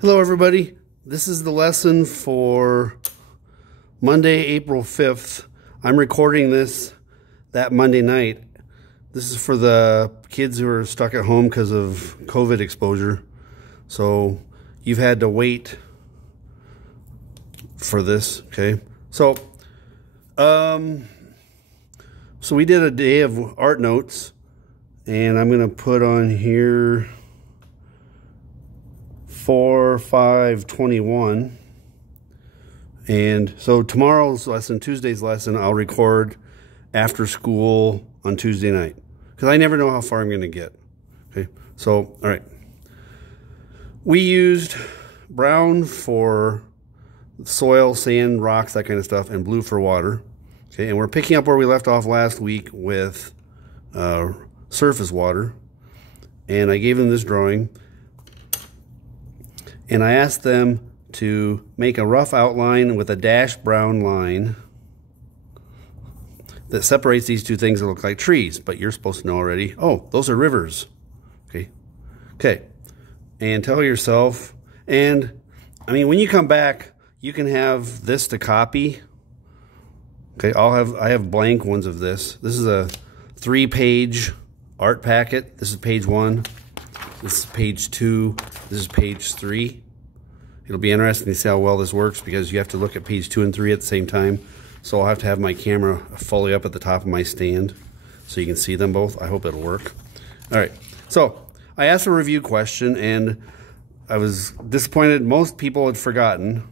Hello everybody, this is the lesson for Monday, April 5th. I'm recording this that Monday night. This is for the kids who are stuck at home because of COVID exposure. So you've had to wait for this, okay? So we did a day of art notes, and I'm gonna put on here 4/5/21, and so tomorrow's lesson, Tuesday's lesson, I'll record after school on Tuesday night because I never know how far I'm going to get. Okay, so all right, we used brown for soil, sand, rocks, that kind of stuff, and blue for water. Okay, and we're picking up where we left off last week with surface water, and I gave them this drawing. And I asked them to make a rough outline with a dashed brown line that separates these two things that look like trees. But you're supposed to know already, oh, those are rivers. Okay. Okay. And tell yourself, and I mean, when you come back, you can have this to copy. Okay, I have blank ones of this. This is a 3-page art packet. This is page 1. This is page 2. This is page 3. It'll be interesting to see how well this works because you have to look at page 2 and 3 at the same time. So I'll have to have my camera fully up at the top of my stand so you can see them both. I hope it'll work. All right. So I asked a review question, and I was disappointed. Most people had forgotten.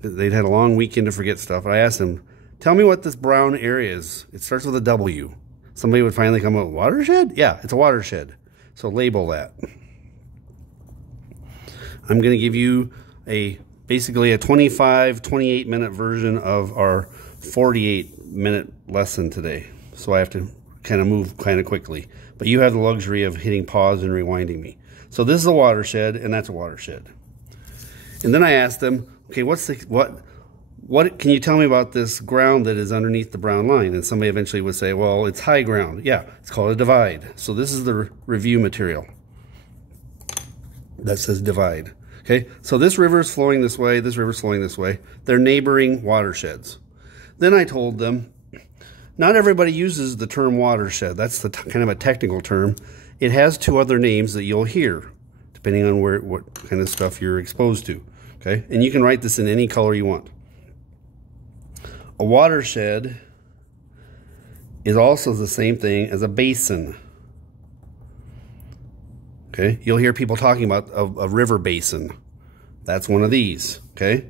They'd had a long weekend to forget stuff. I asked them, tell me what this brown area is. It starts with a W. Somebody would finally come up with watershed? Yeah, it's a watershed. So label that. I'm going to give you basically a 28 minute version of our 48-minute lesson today. So I have to kind of move kind of quickly. But you have the luxury of hitting pause and rewinding me. So this is a watershed, and that's a watershed. And then I asked them, okay, what can you tell me about this ground that is underneath the brown line? And somebody eventually would say, well, it's high ground. Yeah, it's called a divide. So this is the review material that says divide. Okay, so this river is flowing this way, this river is flowing this way. They're neighboring watersheds. Then I told them, not everybody uses the term watershed. That's the kind of a technical term. It has 2 other names that you'll hear, depending on what kind of stuff you're exposed to. Okay, and you can write this in any color you want. A watershed is also the same thing as a basin. Okay, you'll hear people talking about a river basin. That's one of these. Okay,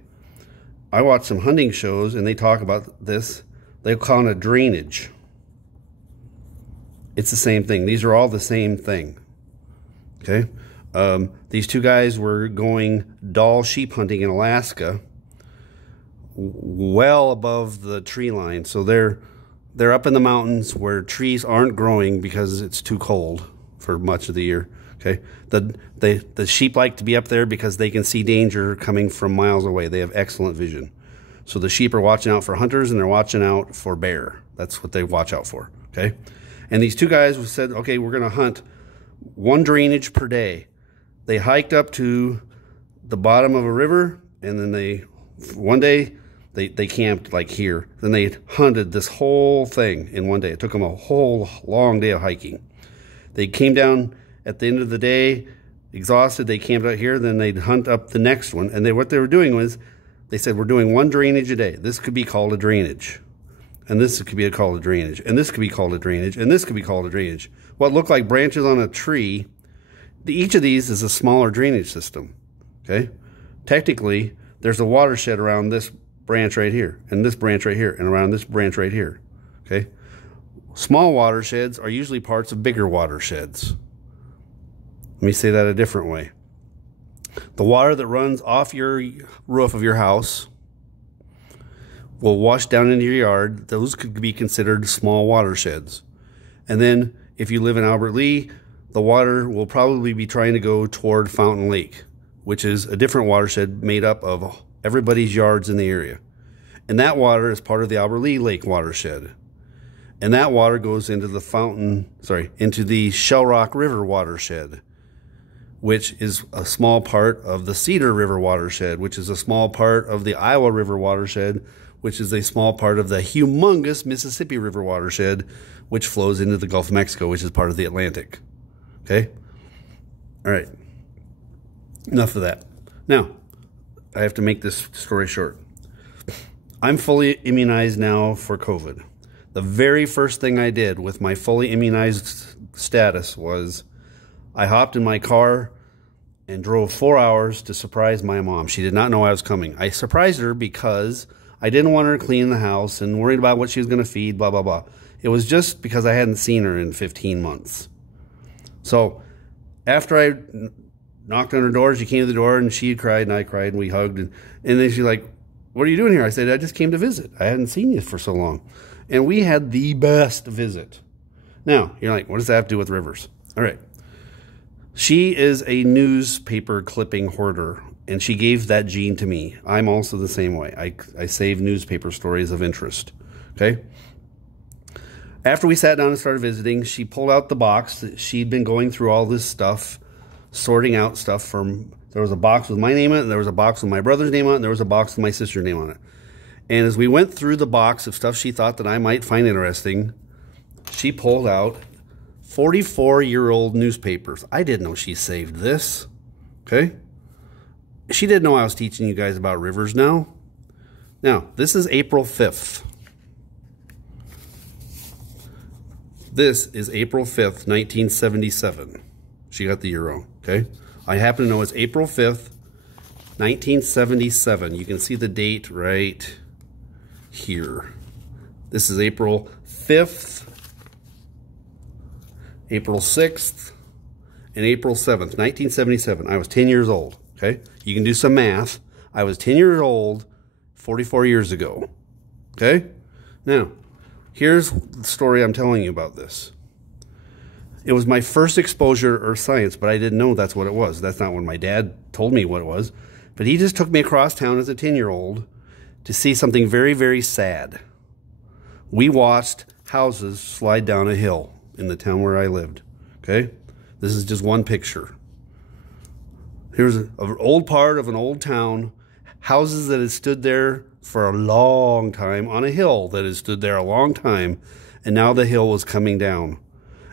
I watch some hunting shows and they talk about this. They call it a drainage. It's the same thing. These are all the same thing. Okay, these 2 guys were going Dall sheep hunting in Alaska, well above the tree line. So they're up in the mountains where trees aren't growing because it's too cold for much of the year. Okay, the sheep like to be up there because they can see danger coming from miles away. They have excellent vision. So the sheep are watching out for hunters, and they're watching out for bear. That's what they watch out for. Okay, and these 2 guys said, okay, we're going to hunt 1 drainage per day. They hiked up to the bottom of a river, and then one day they camped like here. Then they hunted this whole thing in one day. It took them a whole long day of hiking. They came down at the end of the day, exhausted. They camped out here. Then they'd hunt up the next one. And what they were doing was, they said, we're doing 1 drainage a day. This could be called a drainage. And this could be called a drainage. And this could be called a drainage. And this could be called a drainage. What looked like branches on a tree, each of these is a smaller drainage system. Okay? Technically, there's a watershed around this branch right here, and this branch right here, and around this branch right here. Okay? Small watersheds are usually parts of bigger watersheds. Let me say that a different way. The water that runs off your roof of your house will wash down into your yard. Those could be considered small watersheds. And then if you live in Albert Lea, the water will probably be trying to go toward Fountain Lake, which is a different watershed made up of everybody's yards in the area. And that water is part of the Albert Lea Lake watershed. And that water goes into the into the Shell Rock River watershed, which is a small part of the Cedar River watershed, which is a small part of the Iowa River watershed, which is a small part of the humongous Mississippi River watershed, which flows into the Gulf of Mexico, which is part of the Atlantic. Okay? All right. Enough of that. Now, I have to make this story short. I'm fully immunized now for COVID. The very first thing I did with my fully immunized status was I hopped in my car and drove 4 hours to surprise my mom. She did not know I was coming. I surprised her because I didn't want her to clean the house and worried about what she was going to feed, blah, blah, blah. It was just because I hadn't seen her in 15 months. So after I knocked on her door, she came to the door and she cried and I cried and we hugged. And then she's like, "What are you doing here?" I said, "I just came to visit. I hadn't seen you for so long." And we had the best visit. Now, you're like, what does that have to do with Rivers? All right. She is a newspaper clipping hoarder, and she gave that gene to me. I'm also the same way. I save newspaper stories of interest. Okay? After we sat down and started visiting, she pulled out the box. She'd been going through all this stuff, sorting out stuff from... There was a box with my name on it, and there was a box with my brother's name on it, and there was a box with my sister's name on it. And as we went through the box of stuff she thought that I might find interesting, she pulled out 44-year-old newspapers. I didn't know she saved this. Okay? She didn't know I was teaching you guys about rivers now. Now, this is April 5th. This is April 5th, 1977. She got the year wrong. Okay? I happen to know it's April 5th, 1977. You can see the date right here. This is April 5th, April 6th, and April 7th, 1977. I was 10 years old, okay? You can do some math. I was 10 years old 44 years ago, okay? Now, here's the story I'm telling you about this. It was my first exposure to earth science, but I didn't know that's what it was. That's not what my dad told me what it was. But he just took me across town as a 10-year-old to see something very, very sad. We watched houses slide down a hill in the town where I lived. Okay? This is just one picture. Here's an old part of an old town. Houses that had stood there for a long time on a hill that had stood there a long time. And now the hill was coming down.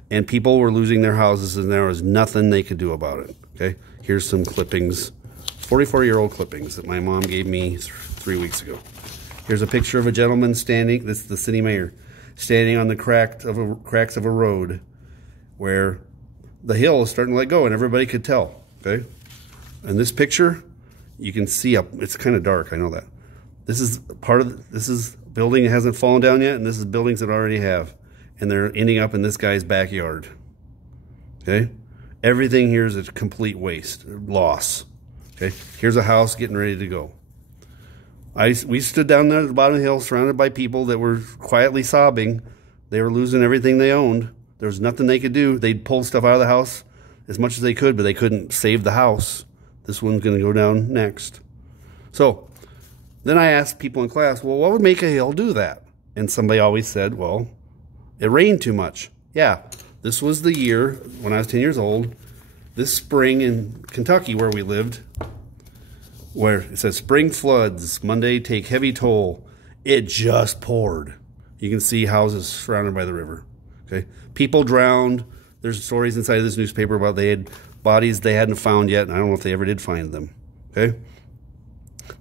And people were losing their houses and there was nothing they could do about it. Okay? Here's some clippings. 44-year-old clippings that my mom gave me 3 weeks ago. Here's a picture of a gentleman standing, this is the city mayor, standing on the cracks of a road where the hill is starting to let go and everybody could tell, okay? And this picture, you can see up, it's kind of dark, I know that. This is part of, this is building that hasn't fallen down yet, and this is buildings that already have. And they're ending up in this guy's backyard, okay? Everything here is a complete waste, loss. Okay, here's a house getting ready to go. We stood down there at the bottom of the hill surrounded by people that were quietly sobbing. They were losing everything they owned. There was nothing they could do. They'd pull stuff out of the house as much as they could, but they couldn't save the house. This one's going to go down next. So then I asked people in class, well, what would make a hill do that? And somebody always said, well, it rained too much. Yeah, this was the year when I was 10 years old. This spring in Kentucky where we lived, where it says spring floods, Monday take heavy toll. It just poured. You can see houses surrounded by the river. Okay, people drowned. There's stories inside of this newspaper about they had bodies they hadn't found yet, and I don't know if they ever did find them. Okay,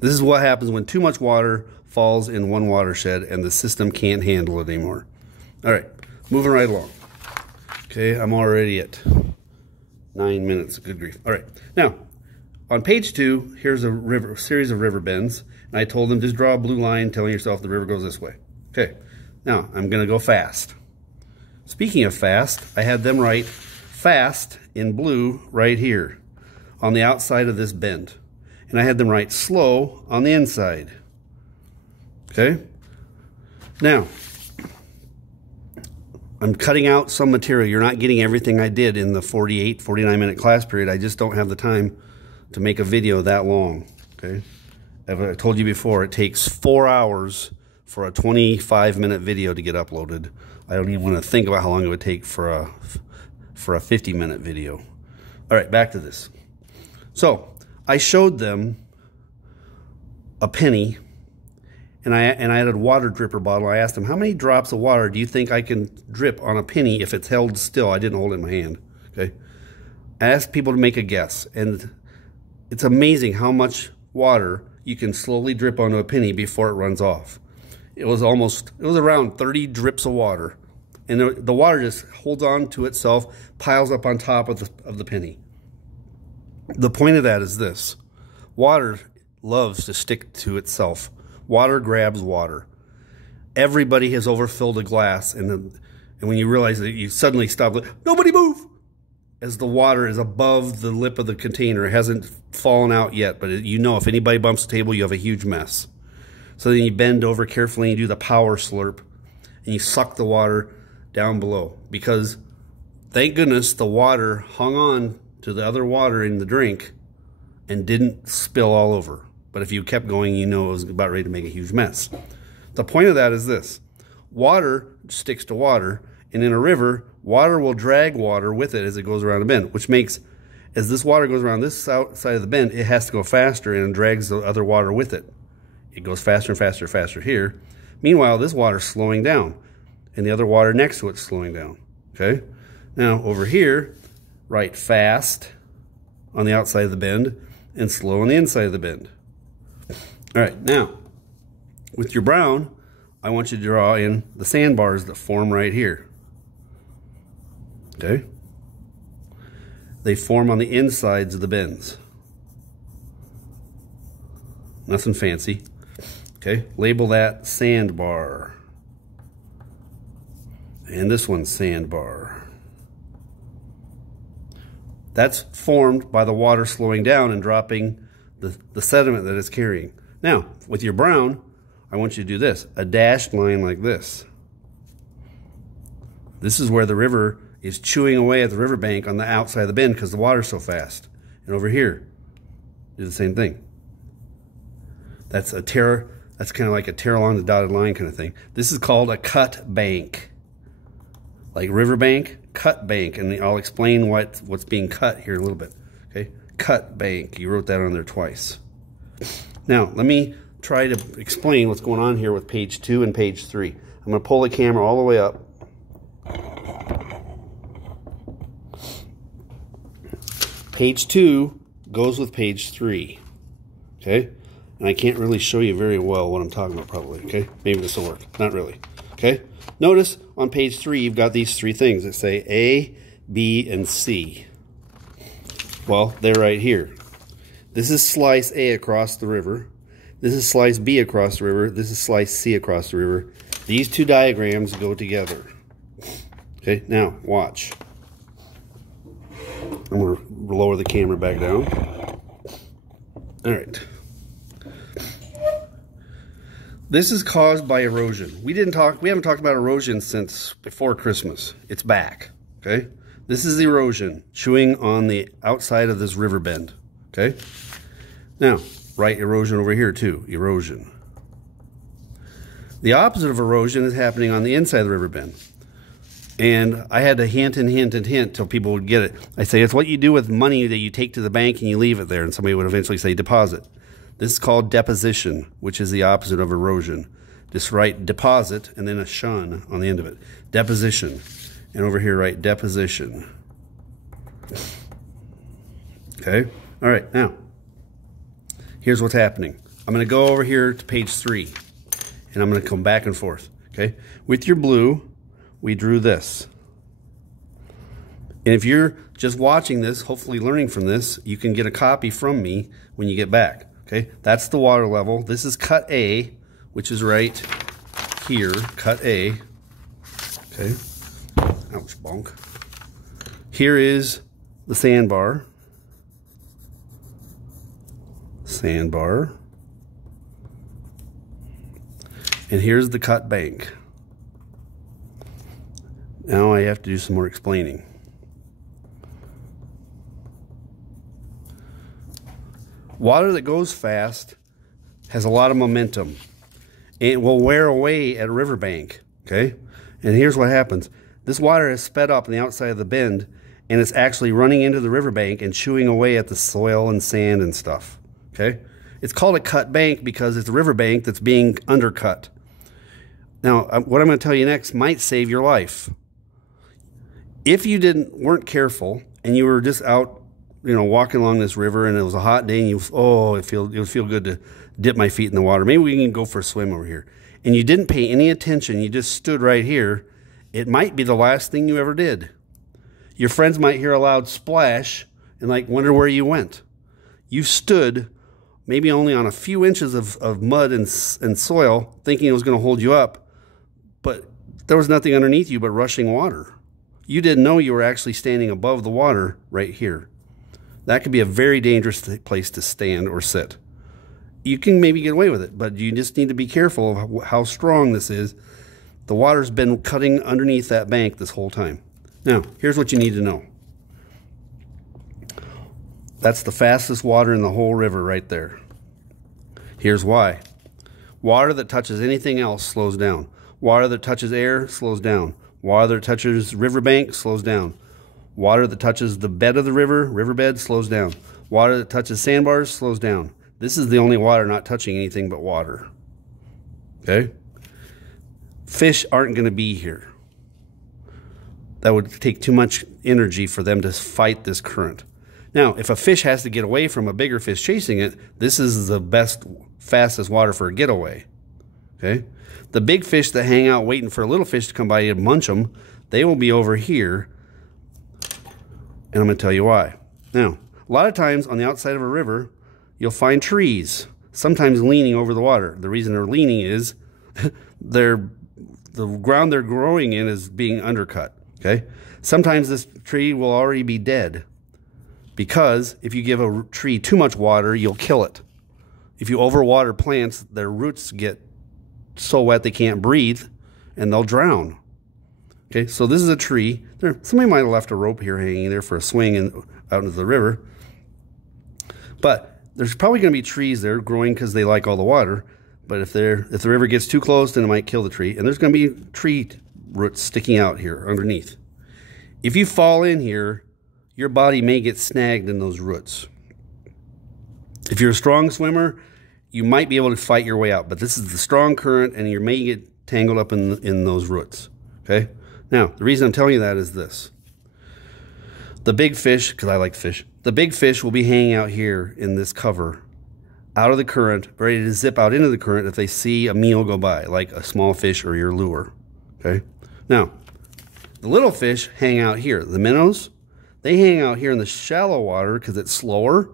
this is what happens when too much water falls in one watershed and the system can't handle it anymore. All right, moving right along. Okay, I'm already at 9 minutes. Good grief. All right. Now, on page 2, here's a series of river bends. And I told them, just draw a blue line telling yourself the river goes this way. Okay. Now, I'm going to go fast. Speaking of fast, I had them write fast in blue right here on the outside of this bend. And I had them write slow on the inside. Okay? Now, I'm cutting out some material. You're not getting everything I did in the 48, 49-minute class period. I just don't have the time to make a video that long, okay? As I told you before, it takes 4 hours for a 25-minute video to get uploaded. I don't even want to think about how long it would take for a 50-minute video. All right, back to this. So I showed them a penny, and I added a water dripper bottle. I asked them, how many drops of water do you think I can drip on a penny if it's held still? I didn't hold it in my hand. Okay. I asked people to make a guess, and it's amazing how much water you can slowly drip onto a penny before it runs off. It was around 30 drips of water, and the water just holds on to itself, piles up on top of the penny. The point of that is this: water loves to stick to itself. Water grabs water. Everybody has overfilled a glass, and when you realize that, you suddenly stop. Nobody move! As the water is above the lip of the container. It hasn't fallen out yet, but you know if anybody bumps the table, you have a huge mess. So then you bend over carefully and you do the power slurp, and you suck the water down below. Because, thank goodness, the water hung on to the other water in the drink and didn't spill all over. But if you kept going, you know it was about ready to make a huge mess. The point of that is this: water sticks to water, and in a river, water will drag water with it as it goes around a bend, which makes, as this water goes around this side of the bend, it has to go faster and drags the other water with it. It goes faster and faster and faster here. Meanwhile, this water's slowing down, and the other water next to it's slowing down. Okay? Now, over here, write fast on the outside of the bend and slow on the inside of the bend. All right, now, with your brown, I want you to draw in the sandbars that form right here. Okay? They form on the insides of the bends. Nothing fancy. Okay? Label that sandbar. And this one's sandbar. That's formed by the water slowing down and dropping the sediment that it's carrying. Now, with your brown, I want you to do this. A dashed line like this. This is where the river is chewing away at the riverbank on the outside of the bend because the water's so fast. And over here, do the same thing. That's a tear. That's kind of like a tear along the dotted line kind of thing. This is called a cut bank. Like riverbank, cut bank. And I'll explain what's being cut here in a little bit. Okay, cut bank. You wrote that on there twice. Now, let me try to explain what's going on here with page 2 and page 3. I'm going to pull the camera all the way up. Page 2 goes with page 3, okay? And I can't really show you very well what I'm talking about probably, okay? Maybe this will work. Not really, okay? Notice on page 3 you've got these 3 things that say A, B, and C. Well, they're right here. This is slice A across the river. This is slice B across the river. This is slice C across the river. These 2 diagrams go together. Okay, now watch. I'm going to lower the camera back down. All right. This is caused by erosion. We haven't talked about erosion since before Christmas. It's back, okay? This is erosion, chewing on the outside of this river bend, okay? Now, write erosion over here too, erosion. The opposite of erosion is happening on the inside of the river bend. And I had to hint and hint and hint till people would get it. I say, it's what you do with money that you take to the bank and you leave it there, and somebody would eventually say deposit. This is called deposition, which is the opposite of erosion. Just write deposit and then a shun on the end of it. Deposition. And over here write deposition. Okay? All right, now, here's what's happening. I'm going to go over here to page 3, and I'm going to come back and forth. Okay? With your blue, we drew this. And if you're just watching this, hopefully learning from this, you can get a copy from me when you get back. Okay, that's the water level. This is cut A, which is right here, cut A. Okay, ouch, bonk. Here is the sandbar. Sandbar. And here's the cut bank. Now I have to do some more explaining. Water that goes fast has a lot of momentum. It will wear away at a riverbank, okay? And here's what happens. This water has sped up on the outside of the bend, and it's actually running into the riverbank and chewing away at the soil and sand and stuff. Okay? It's called a cut bank because it's a riverbank that's being undercut. Now, what I'm going to tell you next might save your life. If you weren't careful and you were just out, walking along this river and it was a hot day and it would feel good to dip my feet in the water. Maybe we can go for a swim over here. And you didn't pay any attention. You just stood right here. It might be the last thing you ever did. Your friends might hear a loud splash and wonder where you went. You stood maybe only on a few inches of mud and soil thinking it was going to hold you up, but there was nothing underneath you but rushing water. You didn't know you were actually standing above the water right here. That could be a very dangerous place to stand or sit. You can maybe get away with it, but you just need to be careful of how strong this is. The water's been cutting underneath that bank this whole time. Now, here's what you need to know. That's the fastest water in the whole river right there. Here's why. Water that touches anything else slows down. Water that touches air slows down. Water that touches riverbank slows down. Water that touches the bed of the riverbed, slows down. Water that touches sandbars slows down. This is the only water not touching anything but water. Okay? Fish aren't going to be here. That would take too much energy for them to fight this current. Now, if a fish has to get away from a bigger fish chasing it, this is the best, fastest water for a getaway. Okay? The big fish that hang out waiting for a little fish to come by and munch them, they will be over here. And I'm going to tell you why. Now, a lot of times on the outside of a river, you'll find trees, sometimes leaning over the water. The reason they're leaning is the ground they're growing in is being undercut. Okay? Sometimes this tree will already be dead because if you give a tree too much water, you'll kill it. If you overwater plants, their roots get so wet they can't breathe and they'll drown. Okay, so this is a tree. Somebody might have left a rope here hanging there for a swing out into the river. But there's probably going to be trees there growing because they like all the water. But if the river gets too close, then it might kill the tree. And there's going to be tree roots sticking out here underneath. If you fall in here, your body may get snagged in those roots. If you're a strong swimmer, you might be able to fight your way out. But this is the strong current, and you may get tangled up in those roots. Okay? Now, the reason I'm telling you that is this. The big fish, because I like fish, the big fish will be hanging out here in this cover, out of the current, ready to zip out into the current if they see a meal go by, like a small fish or your lure. Okay? Now, the little fish hang out here. The minnows, they hang out here in the shallow water because it's slower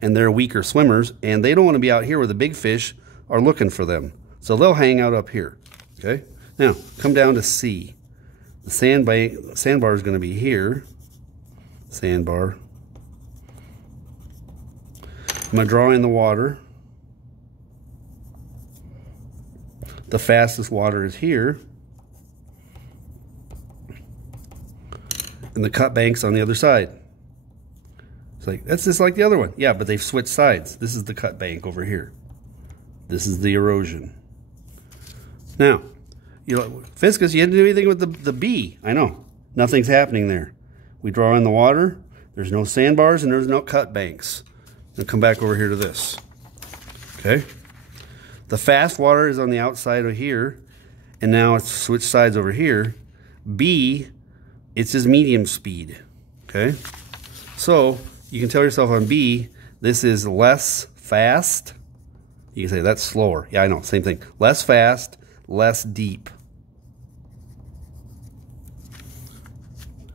and they're weaker swimmers, and they don't want to be out here where the big fish are looking for them. So they'll hang out up here. Okay? Now, come down to C. The sandbar is going to be here. Sandbar. I'm going to draw in the water. The fastest water is here. And the cut bank's on the other side. It's like, that's just like the other one. Yeah, but they've switched sides. This is the cut bank over here. This is the erosion. Now, Fiscus, you didn't do anything with the B. I know. Nothing's happening there. We draw in the water. There's no sandbars and there's no cut banks. Now come back over here to this. Okay? The fast water is on the outside of here. And now it's switched sides over here. B, it's just medium speed. Okay? So, you can tell yourself on B, this is less fast. You can say that's slower. Yeah, I know. Same thing. Less fast, less deep.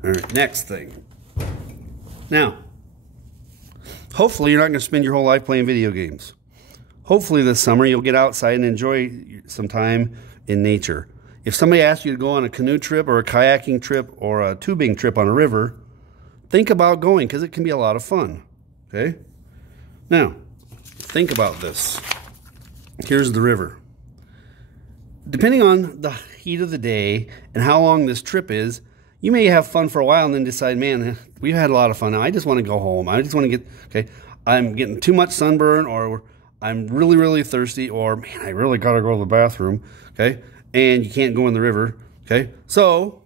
All right, next thing. Now, hopefully you're not going to spend your whole life playing video games. Hopefully this summer you'll get outside and enjoy some time in nature. If somebody asks you to go on a canoe trip or a kayaking trip or a tubing trip on a river, think about going because it can be a lot of fun. Okay? Now, think about this. Here's the river. Depending on the heat of the day and how long this trip is, you may have fun for a while and then decide, man, we've had a lot of fun. Now I just want to go home. I just want to get, okay, I'm getting too much sunburn, or I'm really, really thirsty, or man, I really got to go to the bathroom, okay? And you can't go in the river, okay? So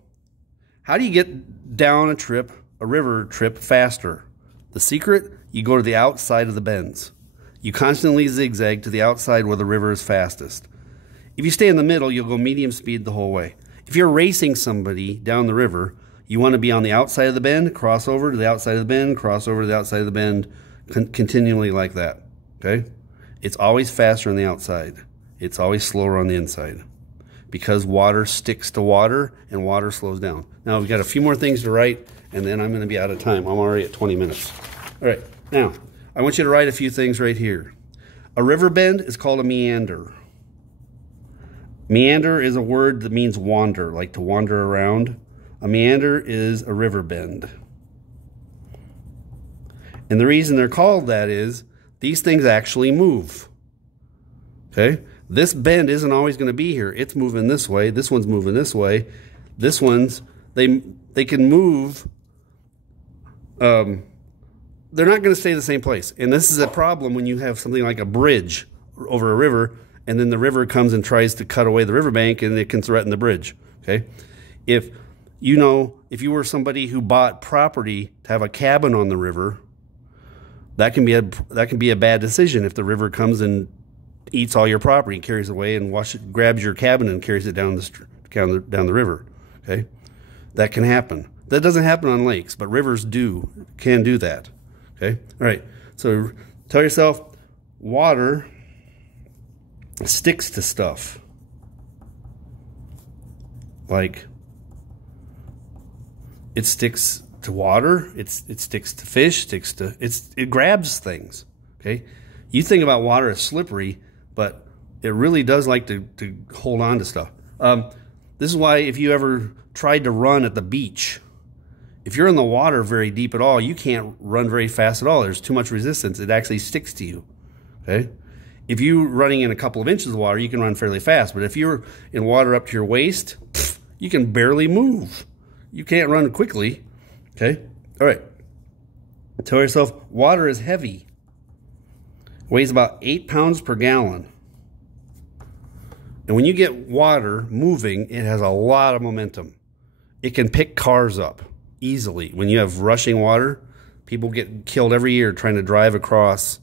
how do you get down a trip a river trip faster. The secret? You go to the outside of the bends. You constantly zigzag to the outside where the river is fastest. If you stay in the middle, you'll go medium speed the whole way. If you're racing somebody down the river, you want to be on the outside of the bend, cross over to the outside of the bend, cross over to the outside of the bend, continually like that, okay? It's always faster on the outside. It's always slower on the inside because water sticks to water and water slows down. Now, we've got a few more things to write, and then I'm going to be out of time. I'm already at 20 minutes. All right, now, I want you to write a few things right here. A river bend is called a meander. Meander is a word that means wander, like to wander around. A meander is a river bend. And the reason they're called that is these things actually move. Okay? This bend isn't always going to be here. It's moving this way. This one's moving this way. This one's, they can move. They're not going to stay the same place. And this is a problem when you have something like a bridge over a river, and then the river comes and tries to cut away the riverbank, and it can threaten the bridge. Okay? If you were somebody who bought property to have a cabin on the river, that can be a bad decision if the river comes and eats all your property, carries it away, and grabs your cabin and carries it down the river. Okay, that can happen. That doesn't happen on lakes, but rivers can do that. Okay, all right. So tell yourself, water sticks to stuff. Like it sticks to water, it sticks to fish, it grabs things. Okay, you think about water as slippery, but it really does like to hold on to stuff. This is why if you ever tried to run at the beach, if you're in the water very deep at all, you can't run very fast at all. There's too much resistance. It actually sticks to you. Okay, if you're running in a couple of inches of water, you can run fairly fast. But if you're in water up to your waist, you can barely move. You can't run quickly. Okay? All right. Tell yourself, water is heavy. Weighs about 8 pounds per gallon. And when you get water moving, it has a lot of momentum. It can pick cars up easily. When you have rushing water, people get killed every year trying to drive across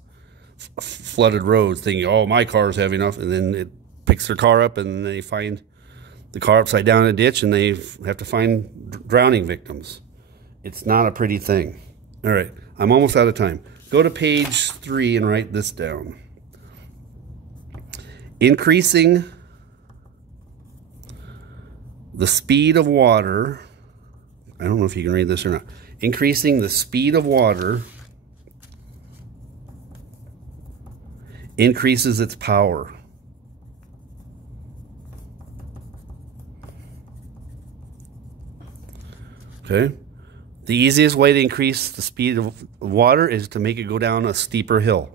flooded roads thinking, oh, my car's heavy enough. And then it picks their car up and they find the car upside down in a ditch and they have to find drowning victims. It's not a pretty thing. All right, I'm almost out of time. Go to page 3 and write this down. Increasing the speed of water. I don't know if you can read this or not. Increasing the speed of water increases its power. Okay? The easiest way to increase the speed of water is to make it go down a steeper hill.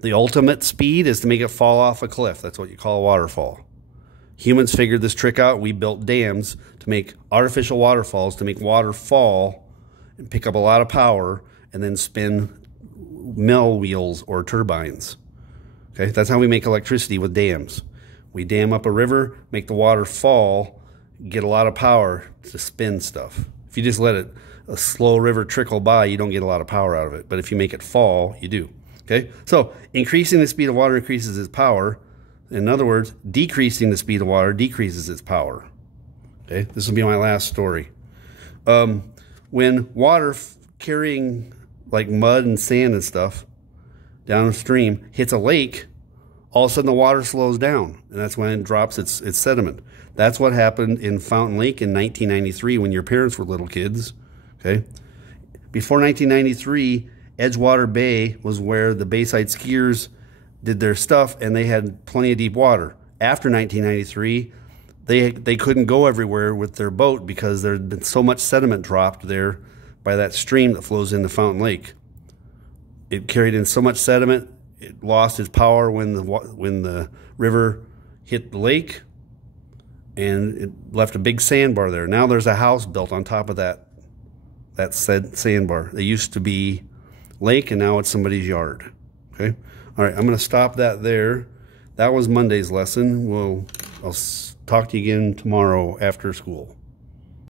The ultimate speed is to make it fall off a cliff. That's what you call a waterfall. Humans figured this trick out. We built dams to make artificial waterfalls, to make water fall and pick up a lot of power and then spin mill wheels or turbines. Okay, that's how we make electricity with dams. We dam up a river, make the water fall, get a lot of power to spin stuff. If you just let a slow river trickle by, you don't get a lot of power out of it. But if you make it fall, you do. Okay? So, increasing the speed of water increases its power. In other words, decreasing the speed of water decreases its power. Okay? This will be my last story. When water carrying like mud and sand and stuff downstream hits a lake, all of a sudden the water slows down. And that's when it drops its sediment. That's what happened in Fountain Lake in 1993 when your parents were little kids. Okay? Before 1993, Edgewater Bay was where the Bayside skiers did their stuff, and they had plenty of deep water. After 1993, they couldn't go everywhere with their boat because there had been so much sediment dropped there by that stream that flows into Fountain Lake. It carried in so much sediment, it lost its power when the river hit the lake, and it left a big sandbar there. Now there's a house built on top of that sandbar. They used to be lake, and now it's somebody's yard. Okay? All right, I'm going to stop that there. That was Monday's lesson. I'll talk to you again tomorrow after school.